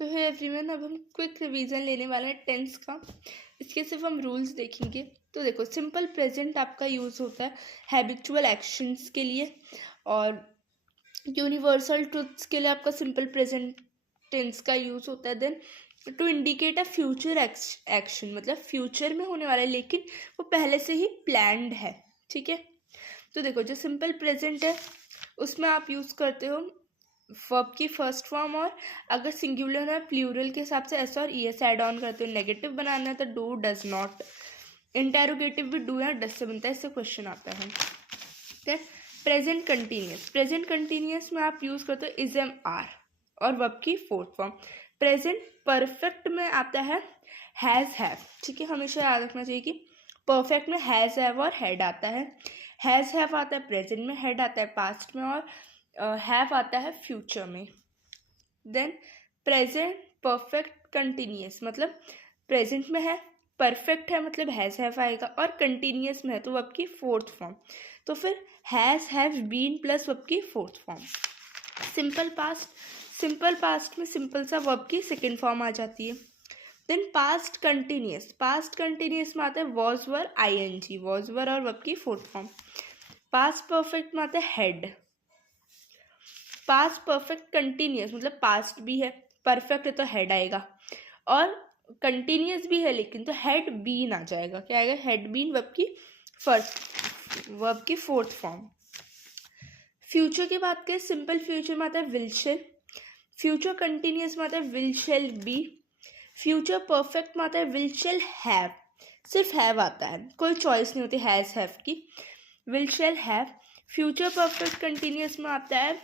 तो है एवरीवन, अब हम क्विक रिवीजन लेने वाले हैं टेंस का। इसके सिर्फ हम रूल्स देखेंगे। तो देखो, सिंपल प्रेजेंट आपका यूज़ होता है हैबिचुअल एक्शंस के लिए, और यूनिवर्सल ट्रुथ्स के लिए आपका सिंपल प्रेजेंट टेंस का यूज़ होता है। Then to indicate a future action, मतलब फ्यूचर में होने वाला है लेकिन वो पहले से ही प्लान्ड है, ठीक है। तो देखो, जो सिंपल प्रेजेंट है उसमें आप यूज़ करते हो वर्ब की फर्स्ट फॉर्म, और अगर सिंगुलर है प्लूरल के हिसाब से एस और ई एस ऐड ऑन करते हो। नेगेटिव बनाना है तो डू, डज नॉट। इंटेरोगेटिव भी डू या डज से बनता है, इससे क्वेश्चन आता है। Then present continuous, present continuous में आप यूज़ करते हो इज एम आर और वर्ब की फोर्थ फॉर्म। प्रेजेंट परफेक्ट में आता है हैज़ हैव, ठीक है। हमेशा याद रखना चाहिए कि परफेक्ट में हैज़ हैव और हैड आता है। हैज़ हैव आता है प्रेजेंट में, हैड आता है पास्ट में, और हैव आता है फ्यूचर में। देन प्रेजेंट परफेक्ट कंटिन्यूस, मतलब प्रेजेंट में है, परफेक्ट है मतलब हैज़ हैव आएगा, और कंटिन्यूस में है तो वर्ब की फोर्थ फॉर्म। तो फिर has have been plus verb की fourth form. Simple past, simple past में सिंपल सा वर्ब की सेकेंड फॉर्म आ जाती है। Then past continuous, past continuous में आता है was were I N G, was were और वर्ब की फोर्थ फॉर्म। पास्ट परफेक्ट में आता है हैड। पास्ट परफेक्ट कंटिन्यूस मतलब पास्ट भी है, परफेक्ट है तो हेड आएगा, और कंटिन्यूस भी है लेकिन तो हेड बीन आ जाएगा। क्या आएगा? हेड बीन, वर्ब की फर्स्ट, वर्ब की फोर्थ फॉर्म। फ्यूचर की बात करें, सिंपल फ्यूचर में आता है विल शेल। फ्यूचर कंटिन्यूस में आता है will shall be. Future perfect में आता है विल शेल हैव, सिर्फ हैव आता है, कोई चॉइस नहीं होती हैज़ हैव की। Will shall have. Future perfect continuous में आता है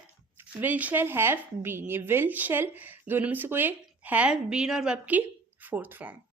विल शेल हैव बीन। ये विल शेल दोनों में से कोई हैव बीन और वर्ब की फोर्थ फॉर्म।